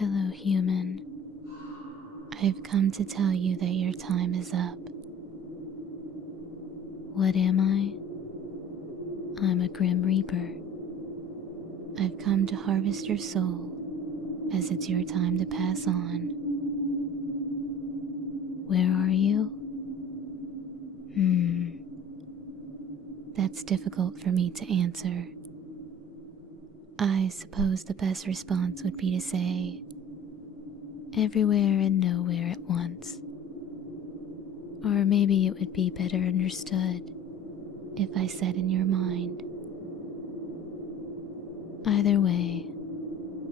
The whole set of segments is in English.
Hello, human. I've come to tell you that your time is up. What am I? I'm a Grim Reaper. I've come to harvest your soul, as it's your time to pass on. Where are you? That's difficult for me to answer. I suppose the best response would be to say, everywhere and nowhere at once. Or maybe it would be better understood if I said in your mind. Either way,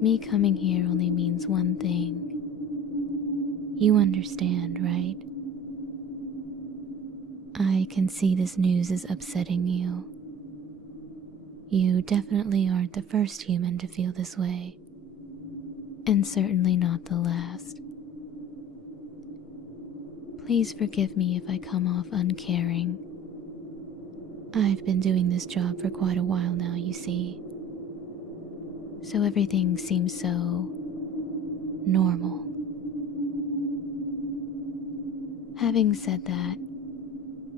me coming here only means one thing. You understand, right? I can see this news is upsetting you. You definitely aren't the first human to feel this way, and certainly not the last. Please forgive me if I come off uncaring. I've been doing this job for quite a while now, you see, so everything seems so normal. Having said that,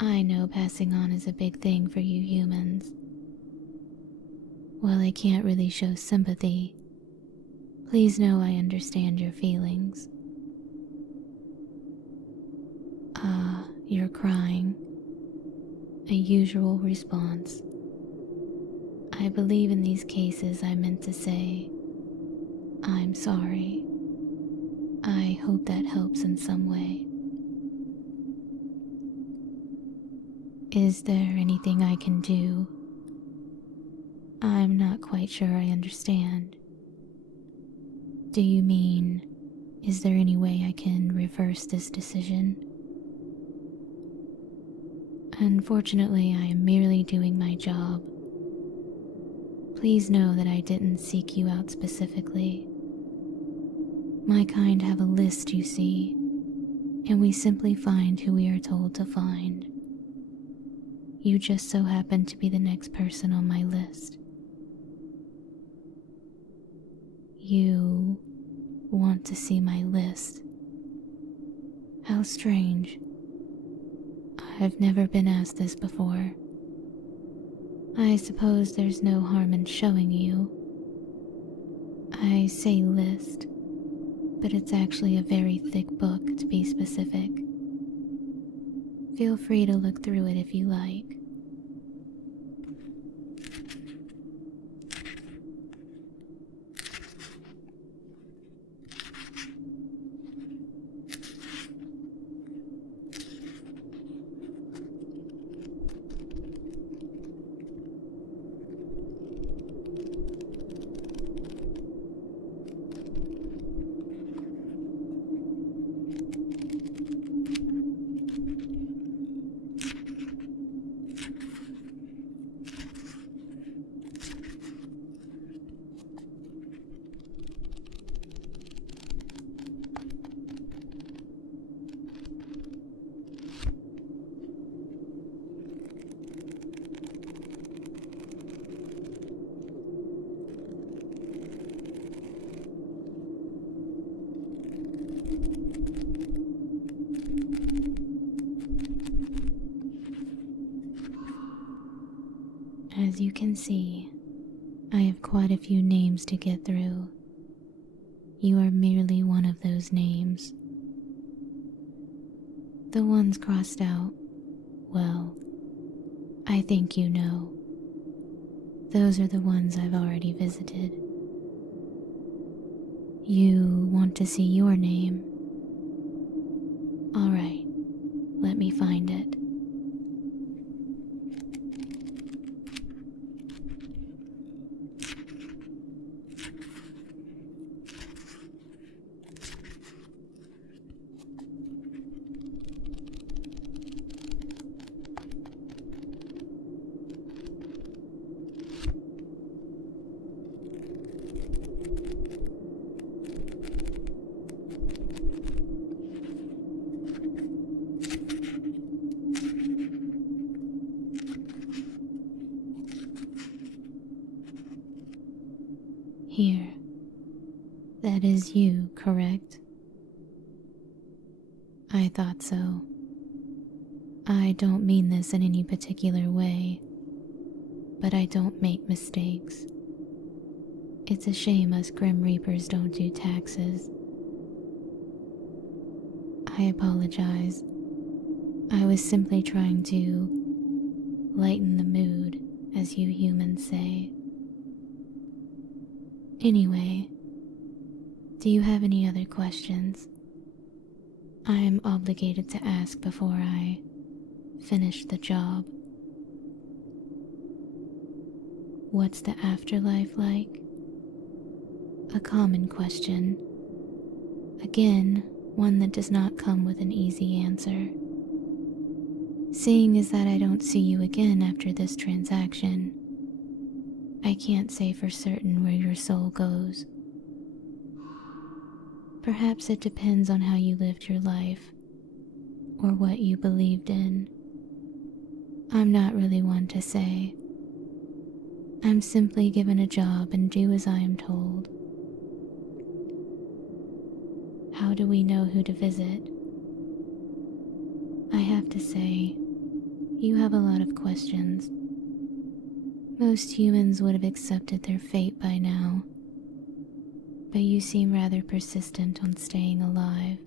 I know passing on is a big thing for you humans. While I can't really show sympathy, please know I understand your feelings. You're crying. A usual response. I believe in these cases I meant to say, I'm sorry. I hope that helps in some way. Is there anything I can do? I'm not quite sure I understand. Do you mean, is there any way I can reverse this decision? Unfortunately, I am merely doing my job. Please know that I didn't seek you out specifically. My kind have a list, you see, and we simply find who we are told to find. You just so happen to be the next person on my list. You want to see my list? How strange. I've never been asked this before. I suppose there's no harm in showing you. I say list, but it's actually a very thick book to be specific. Feel free to look through it if you like. As you can see, I have quite a few names to get through. You are merely one of those names. The ones crossed out, well, I think you know. Those are the ones I've already visited. You want to see your name? Alright, let me find it. Here, That is you, correct? I thought so. I don't mean this in any particular way, but I don't make mistakes. It's a shame us Grim Reapers don't do taxes. I apologize. I was simply trying to lighten the mood, as you humans say. Anyway, do you have any other questions? I am obligated to ask before I finish the job. What's the afterlife like? A common question. Again, one that does not come with an easy answer. Seeing as that I don't see you again after this transaction, I can't say for certain where your soul goes. Perhaps it depends on how you lived your life, or what you believed in. I'm not really one to say. I'm simply given a job and do as I am told. How do we know who to visit? I have to say, you have a lot of questions. Most humans would have accepted their fate by now, but you seem rather persistent on staying alive.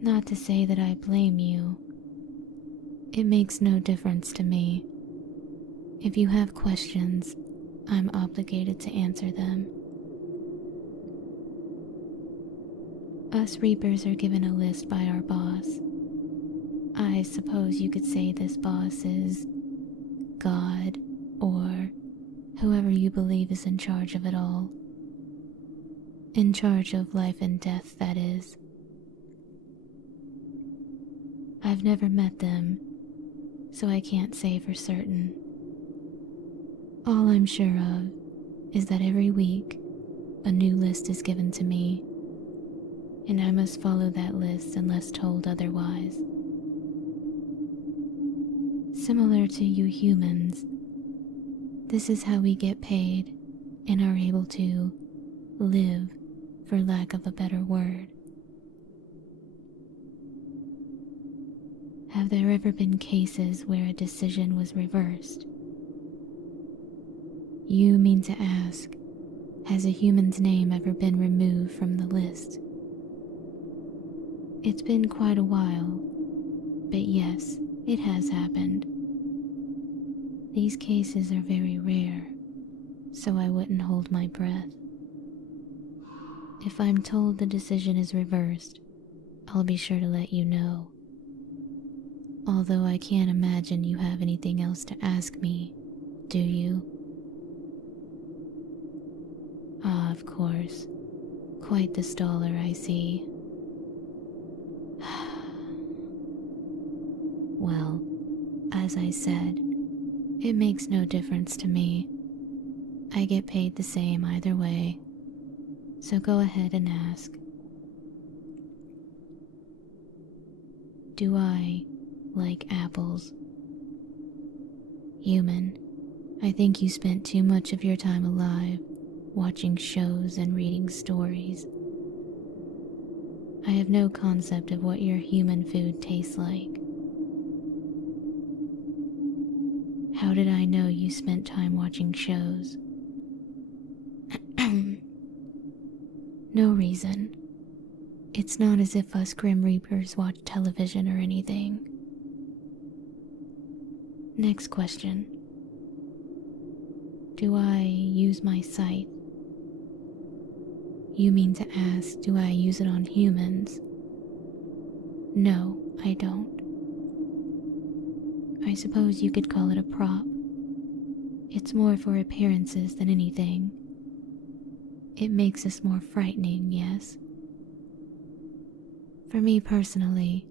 Not to say that I blame you. It makes no difference to me. If you have questions, I'm obligated to answer them. Us Reapers are given a list by our boss. I suppose you could say this boss is God, or whoever you believe is in charge of it all. In charge of life and death, that is. I've never met them, so I can't say for certain. All I'm sure of is that every week a new list is given to me, and I must follow that list unless told otherwise. Similar to you humans, this is how we get paid and are able to live, for lack of a better word. Have there ever been cases where a decision was reversed? You mean to ask, has a human's name ever been removed from the list? It's been quite a while, but yes, it has happened. These cases are very rare, so I wouldn't hold my breath. If I'm told the decision is reversed, I'll be sure to let you know. Although I can't imagine you have anything else to ask me, do you? Ah, of course. Quite the staller, I see. Well, as I said, it makes no difference to me. I get paid the same either way, so go ahead and ask. Do I like apples? Human, I think you spent too much of your time alive watching shows and reading stories. I have no concept of what your human food tastes like. How did I know you spent time watching shows? No reason. It's not as if us Grim Reapers watch television or anything. Next question. Do I use my sight? You mean to ask, do I use it on humans? No, I don't. I suppose you could call it a prop. It's more for appearances than anything. It makes us more frightening, yes? For me personally,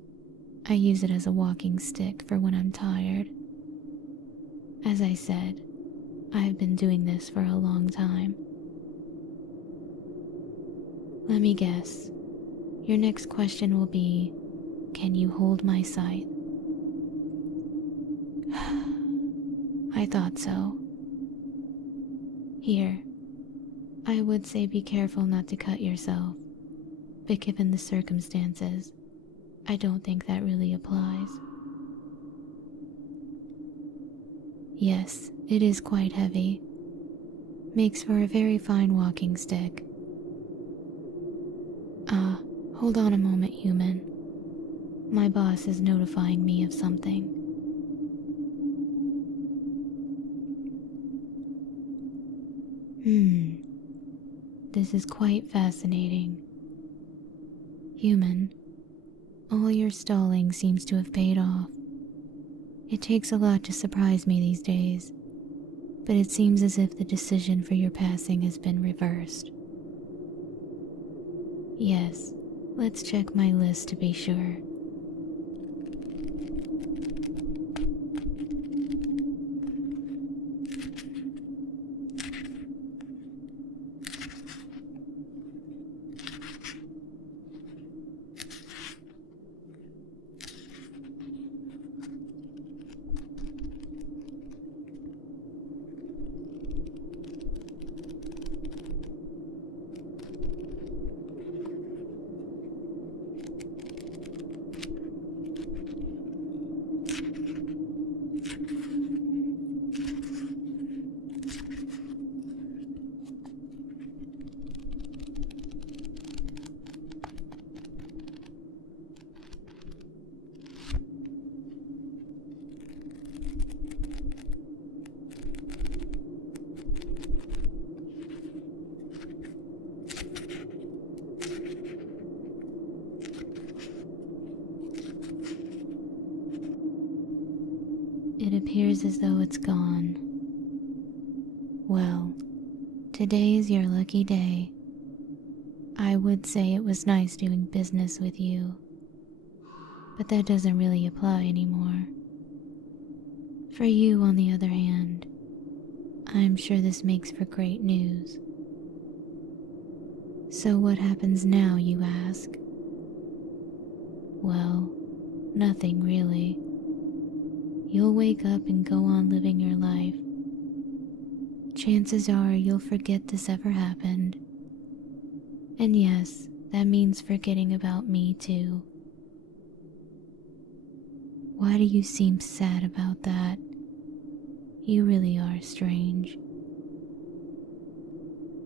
I use it as a walking stick for when I'm tired. As I said, I've been doing this for a long time. Let me guess. Your next question will be, can you hold my sight? I thought so. Here, I would say be careful not to cut yourself, but given the circumstances, I don't think that really applies. Yes, it is quite heavy. Makes for a very fine walking stick. Hold on a moment, human. My boss is notifying me of something. This is quite fascinating. Human, all your stalling seems to have paid off. It takes a lot to surprise me these days, but it seems as if the decision for your passing has been reversed. Yes, let's check my list to be sure. It appears as though it's gone. Well, today is your lucky day. I would say it was nice doing business with you, but that doesn't really apply anymore. For you, on the other hand, I'm sure this makes for great news. So what happens now, you ask? Well, nothing really. You'll wake up and go on living your life. Chances are you'll forget this ever happened. And yes, that means forgetting about me too. Why do you seem sad about that? You really are strange.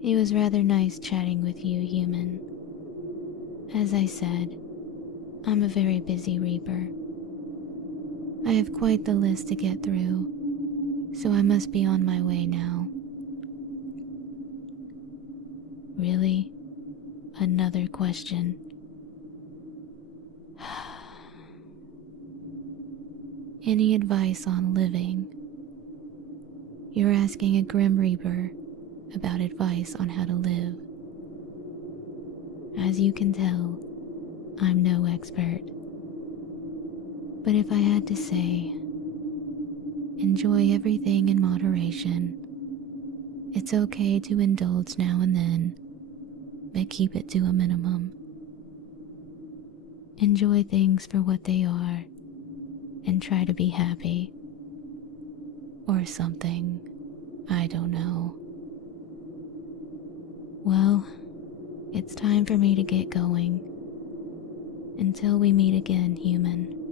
It was rather nice chatting with you, human. As I said, I'm a very busy reaper. I have quite the list to get through, so I must be on my way now. Really? Another question. Any advice on living? You're asking a Grim Reaper about advice on how to live. As you can tell, I'm no expert. But if I had to say, enjoy everything in moderation. It's okay to indulge now and then, but keep it to a minimum. Enjoy things for what they are, and try to be happy. Or something. I don't know. Well, it's time for me to get going. Until we meet again, human.